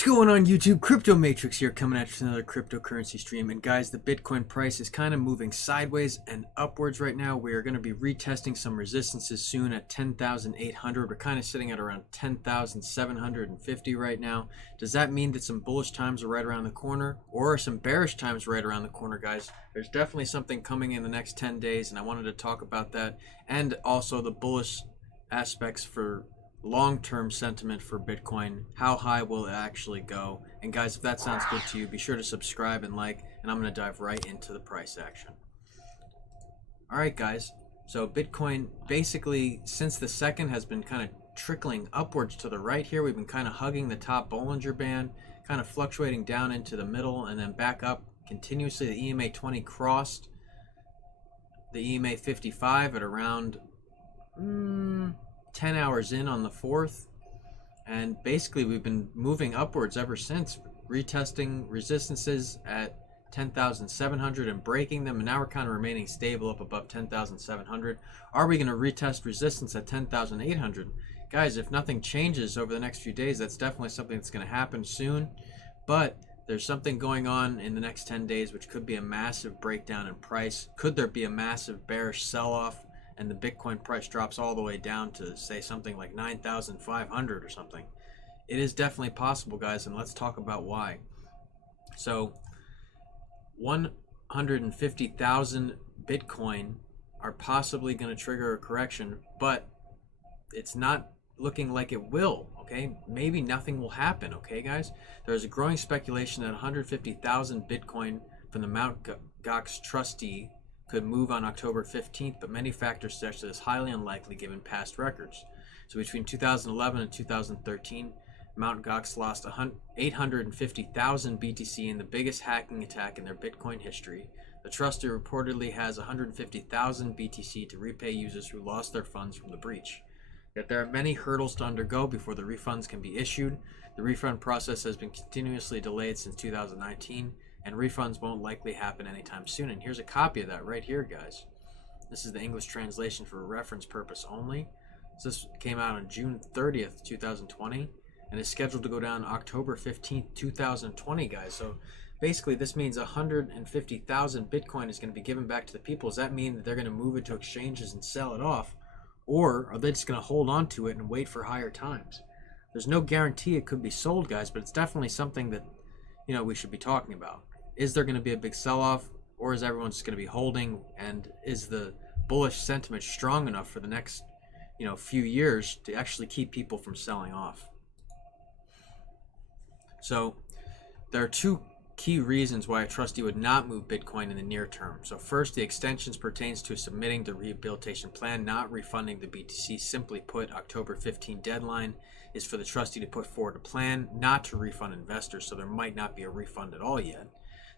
What's going on YouTube? Crypto Matrix here, coming at you with another cryptocurrency stream. And guys, the Bitcoin price is kind of moving sideways and upwards right now. We are going to be retesting some resistances soon at 10,800. We're kind of sitting at around 10,750 right now. Does that mean that some bullish times are right around the corner, or are some bearish times right around the corner, guys? There's definitely something coming in the next 10 days, and I wanted to talk about that, and also the bullish aspects for long-term sentiment for Bitcoin. How high will it actually go? And guys, if that sounds good to you, be sure to subscribe and like, and I'm going to dive right into the price action. Alright guys, so Bitcoin basically since the second has been kind of trickling upwards to the right here. We've been kind of hugging the top Bollinger Band, kind of fluctuating down into the middle and then back up continuously. The EMA 20 crossed the EMA 55 at around 10 hours in on the 4th, and basically we've been moving upwards ever since, retesting resistances at 10,700 and breaking them, and now we're kind of remaining stable up above 10,700. Are we going to retest resistance at 10,800? Guys, if nothing changes over the next few days, that's definitely something that's going to happen soon, but there's something going on in the next 10 days which could be a massive breakdown in price. Could there be a massive bearish sell-off and the Bitcoin price drops all the way down to, say, something like 9,500 or something? It is definitely possible, guys, and let's talk about why. So 150,000 Bitcoin are possibly going to trigger a correction, but it's not looking like it will, okay? Maybe nothing will happen, okay, guys? There's a growing speculation that 150,000 Bitcoin from the Mt. Gox trustee could move on October 15th, but many factors suggest that is highly unlikely given past records. So between 2011 and 2013, Mt. Gox lost 850,000 BTC in the biggest hacking attack in their Bitcoin history. The trustee reportedly has 150,000 BTC to repay users who lost their funds from the breach. Yet there are many hurdles to undergo before the refunds can be issued. The refund process has been continuously delayed since 2019. And refunds won't likely happen anytime soon. And here's a copy of that right here, guys. This is the English translation for reference purpose only. So this came out on June 30th, 2020, and is scheduled to go down October 15th, 2020, guys. So basically this means 150,000 Bitcoin is going to be given back to the people. Does that mean that they're going to move it to exchanges and sell it off? Or are they just going to hold on to it and wait for higher times? There's no guarantee it could be sold, guys, but it's definitely something that, you know, we should be talking about. Is there going to be a big sell-off, or is everyone just going to be holding, and is the bullish sentiment strong enough for the next, few years to actually keep people from selling off? So there are two key reasons why a trustee would not move Bitcoin in the near term. So first, the extensions pertains to submitting the rehabilitation plan, not refunding the BTC. Simply put, October 15 deadline is for the trustee to put forward a plan, not to refund investors, so there might not be a refund at all yet.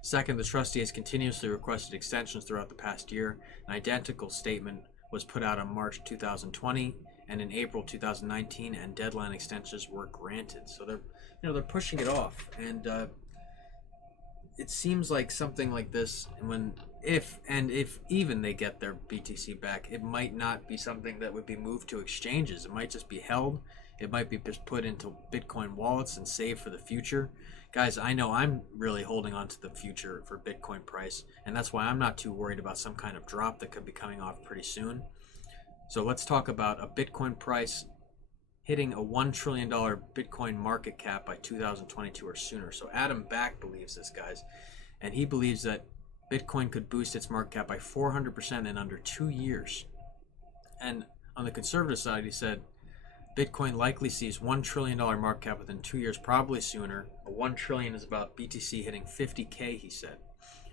Second, the trustee has continuously requested extensions throughout the past year. An identical statement was put out on March 2020 and in April 2019, and deadline extensions were granted. So they're pushing it off, and it seems like something like this, if even they get their BTC back, it might not be something that would be moved to exchanges. It might just be held. It might be just put into Bitcoin wallets and saved for the future. Guys, I know I'm really holding on to the future for Bitcoin price, and that's why I'm not too worried about some kind of drop that could be coming off pretty soon. So let's talk about a Bitcoin price hitting a $1 trillion Bitcoin market cap by 2022 or sooner. So Adam Back believes this, guys, and he believes that Bitcoin could boost its market cap by 400% in under 2 years. And on the conservative side, he said Bitcoin likely sees $1 trillion market cap within 2 years, probably sooner. A $1 trillion is about BTC hitting 50K, he said.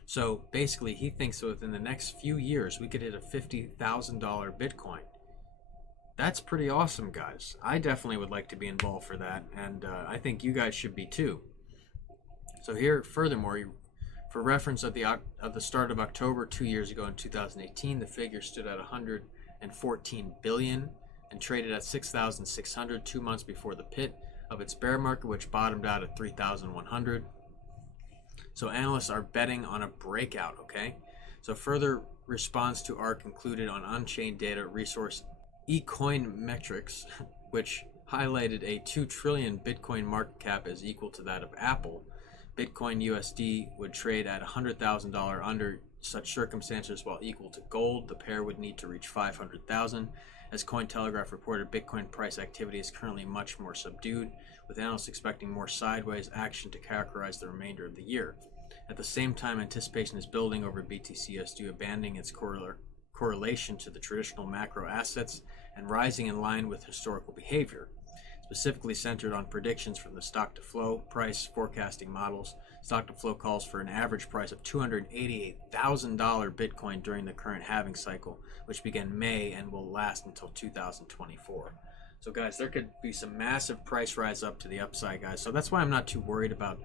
So basically, he thinks that within the next few years, we could hit a $50,000 Bitcoin. That's pretty awesome, guys. I definitely would like to be involved for that, and I think you guys should be too. So here, furthermore, for reference, at the start of October 2 years ago in 2018, the figure stood at 114 billion. And traded at 6,600 2 months before the pit of its bear market, which bottomed out at 3,100. So analysts are betting on a breakout, okay? So further response to ARK included on Unchained Data resource eCoinmetrics, which highlighted a 2 trillion Bitcoin market cap as equal to that of Apple, Bitcoin USD would trade at $100,000 under such circumstances. While equal to gold, the pair would need to reach 500,000. As Cointelegraph reported, Bitcoin price activity is currently much more subdued, with analysts expecting more sideways action to characterize the remainder of the year. At the same time, anticipation is building over BTC USD abandoning its correlation to the traditional macro assets and rising in line with historical behavior, specifically centered on predictions from the stock-to-flow price forecasting models. Stock-to-flow calls for an average price of $288,000 Bitcoin during the current halving cycle, which began May and will last until 2024. So guys, there could be some massive price rise up to the upside, guys. So that's why I'm not too worried about,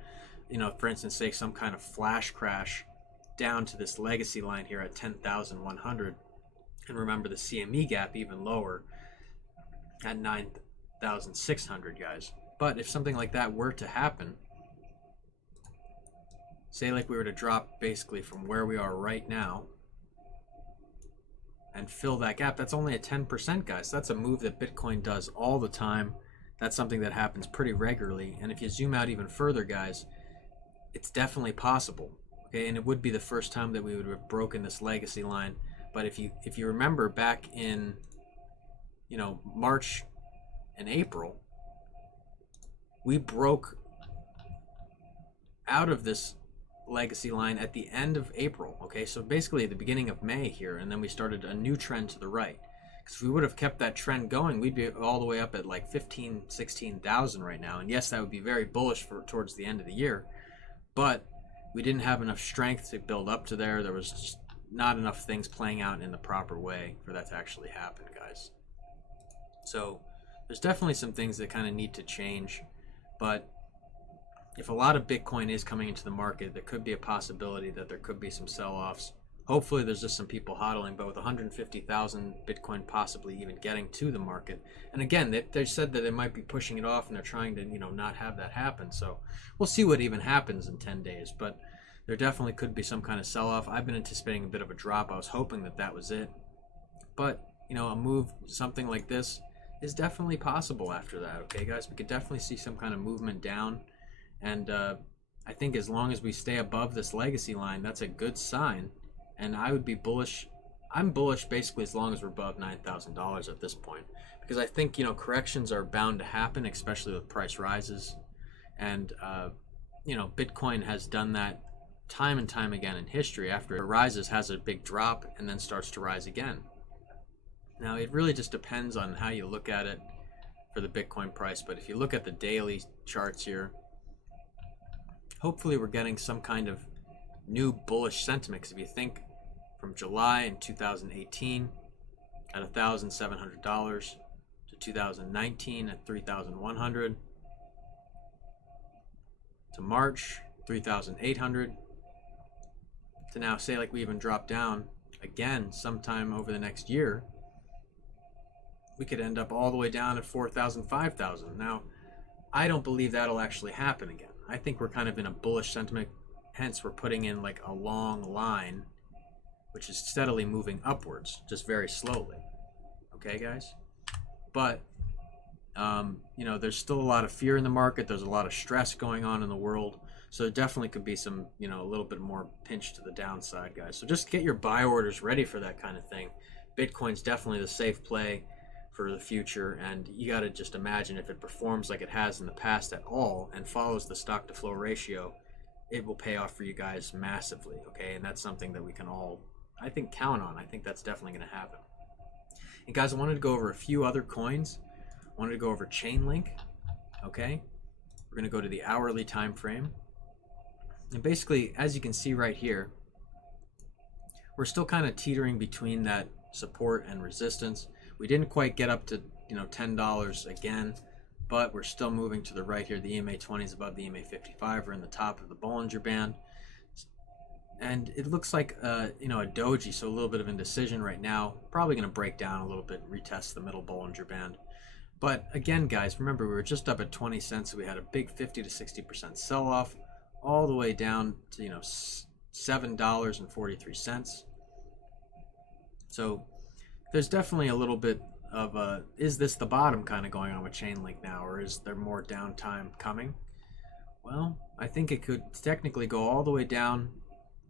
for instance, say some kind of flash crash down to this legacy line here at 10,100. And remember the CME gap even lower at 9,600, guys. But if something like that were to happen, say like we were to drop basically from where we are right now and fill that gap, that's only a 10%, guys. That's a move that Bitcoin does all the time. That's something that happens pretty regularly. And if you zoom out even further, guys, it's definitely possible. Okay, and it would be the first time that we would have broken this legacy line. But if you remember back in March and April, we broke out of this legacy line at the end of April. Okay, so basically at the beginning of May here, and then we started a new trend to the right. Because if we would have kept that trend going, we'd be all the way up at like 16,000 right now. And yes, that would be very bullish towards the end of the year, but we didn't have enough strength to build up to there. There was just not enough things playing out in the proper way for that to actually happen, guys. So there's definitely some things that kind of need to change. But if a lot of Bitcoin is coming into the market, there could be a possibility that there could be some sell-offs. Hopefully there's just some people hodling, but with 150,000 Bitcoin possibly even getting to the market. And again, they said that they might be pushing it off and they're trying to, not have that happen. So we'll see what even happens in 10 days. But there definitely could be some kind of sell-off. I've been anticipating a bit of a drop. I was hoping that that was it. But, a move, something like this, is definitely possible after that. Okay, guys? We could definitely see some kind of movement down. And I think as long as we stay above this legacy line, that's a good sign. And I would be bullish. I'm bullish basically as long as we're above $9,000 at this point. Because I think, corrections are bound to happen, especially with price rises. And, Bitcoin has done that time and time again in history. After it rises, has a big drop, and then starts to rise again. Now, it really just depends on how you look at it for the Bitcoin price. But if you look at the daily charts here, hopefully we're getting some kind of new bullish sentiment. Because if you think from July in 2018 at $1,700 to 2019 at 3,100 to March 3,800 to now say like we even drop down again sometime over the next year, we could end up all the way down at 4,000, 5,000. Now, I don't believe that'll actually happen again. I think we're kind of in a bullish sentiment. Hence, we're putting in like a long line, which is steadily moving upwards, just very slowly. Okay, guys? But, there's still a lot of fear in the market. There's a lot of stress going on in the world. So there definitely could be some, a little bit more pinch to the downside, guys. So just get your buy orders ready for that kind of thing. Bitcoin's definitely the safe play for the future, and you got to just imagine if it performs like it has in the past at all and follows the stock to flow ratio, it will pay off for you guys massively. Okay, and that's something that we can all, I think, count on. I think that's definitely going to happen. And guys, I wanted to go over a few other coins. I wanted to go over Chainlink. Okay, we're going to go to the hourly time frame, and basically, as you can see right here, we're still kind of teetering between that support and resistance. We didn't quite get up to $10 again, but we're still moving to the right here. The EMA 20 is above the EMA 55. We're in the top of the Bollinger Band, and it looks like a doji, so a little bit of indecision right now. Probably going to break down a little bit, retest the middle Bollinger Band. But again, guys, remember we were just up at 20 cents, so we had a big 50 to 60% sell-off, all the way down to $7.43. So there's definitely a little bit of is this the bottom kind of going on with Chainlink now, or is there more downtime coming? Well, I think it could technically go all the way down.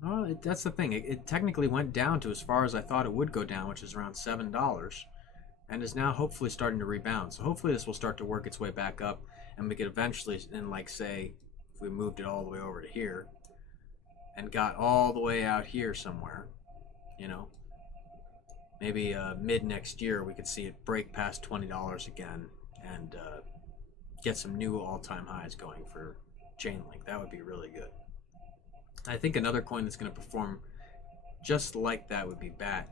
Well, that's the thing. It technically went down to as far as I thought it would go down, which is around $7, and is now hopefully starting to rebound. So hopefully this will start to work its way back up, and we could eventually, in like say, if we moved it all the way over to here, and got all the way out here somewhere, you know, maybe mid next year we could see it break past $20 again and get some new all-time highs going for Chainlink. That would be really good. I think another coin that's going to perform just like that would be BAT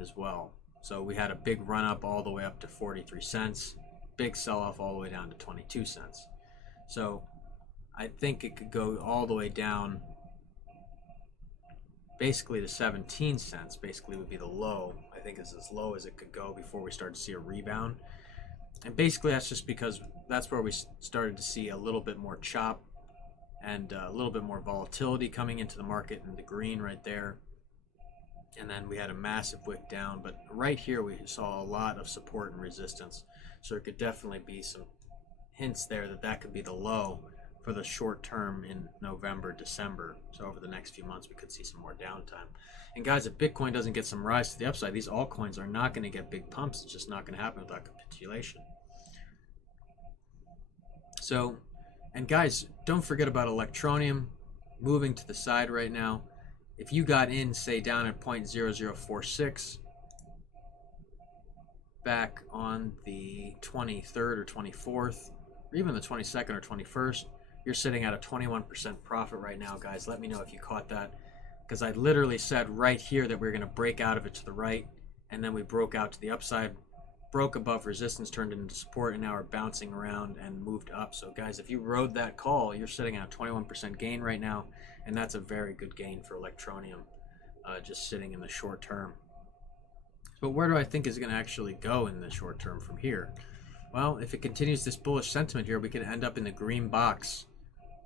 as well. So we had a big run up all the way up to 43 cents, big sell off all the way down to 22 cents. So I think it could go all the way down basically to 17 cents. Basically would be the low. I think it's as low as it could go before we start to see a rebound. And basically that's just because that's where we started to see a little bit more chop and a little bit more volatility coming into the market in the green right there. And then we had a massive wick down, but right here we saw a lot of support and resistance. So there could definitely be some hints there that that could be the low for the short term in November, December. So over the next few months we could see some more downtime. And guys, if Bitcoin doesn't get some rise to the upside, these altcoins are not going to get big pumps. It's just not going to happen without capitulation. So, and guys, don't forget about Electroneum moving to the side right now. If you got in, say, down at 0.0046 back on the 23rd or 24th, or even the 22nd or 21st, you're sitting at a 21% profit right now, guys. Let me know if you caught that, because I literally said right here that we were going to break out of it to the right, and then we broke out to the upside, broke above resistance, turned into support, and now we're bouncing around and moved up. So guys, if you rode that call, you're sitting at a 21% gain right now, and that's a very good gain for Electroneum, just sitting in the short term. But where do I think is going to actually go in the short term from here? Well, if it continues this bullish sentiment here, we could end up in the green box,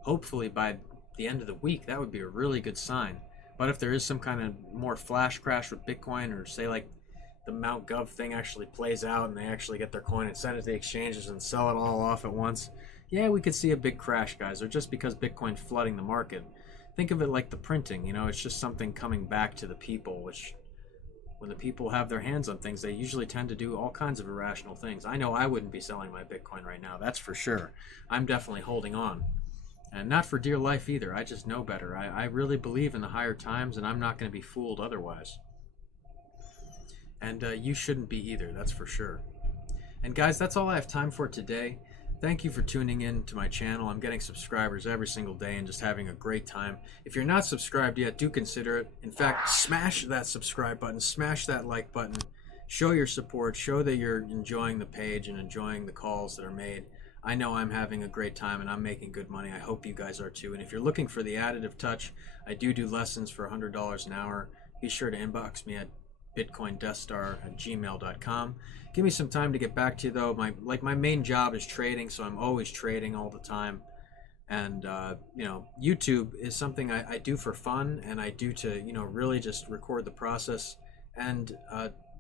hopefully by the end of the week. That would be a really good sign. But if there is some kind of more flash crash with Bitcoin, or say like the Mt. Gov thing actually plays out and they actually get their coin and send it to the exchanges and sell it all off at once, yeah, we could see a big crash, guys. Or just because Bitcoin's flooding the market. Think of it like the printing, you know, it's just something coming back to the people, which when the people have their hands on things, they usually tend to do all kinds of irrational things. I know I wouldn't be selling my Bitcoin right now, that's for sure. I'm definitely holding on. And not for dear life either. I just know better. I really believe in the higher times, and I'm not going to be fooled otherwise. And you shouldn't be either, that's for sure. And guys, that's all I have time for today. Thank you for tuning in to my channel. I'm getting subscribers every single day and just having a great time. If you're not subscribed yet, do consider it. In fact, smash that subscribe button, smash that like button. Show your support, show that you're enjoying the page and enjoying the calls that are made. I know I'm having a great time and I'm making good money. I hope you guys are too. And if you're looking for the additive touch, I do lessons for $100 an hour. Be sure to inbox me at bitcoindeathstar@gmail.com. Give me some time to get back to you though. My main job is trading, so I'm always trading all the time. And you know, YouTube is something I do for fun, and I do to, you know, really just record the process. And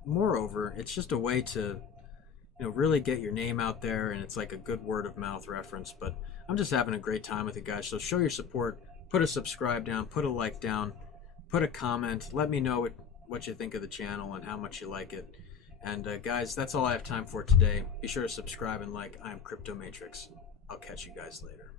moreover, it's just a way to, you know, really get your name out there, and it's like a good word of mouth reference. But I'm just having a great time with you guys. So show your support, put a subscribe down, put a like down, put a comment. Let me know what you think of the channel and how much you like it. And guys, that's all I have time for today. Be sure to subscribe and like. I'm Crypto Matrix. I'll catch you guys later.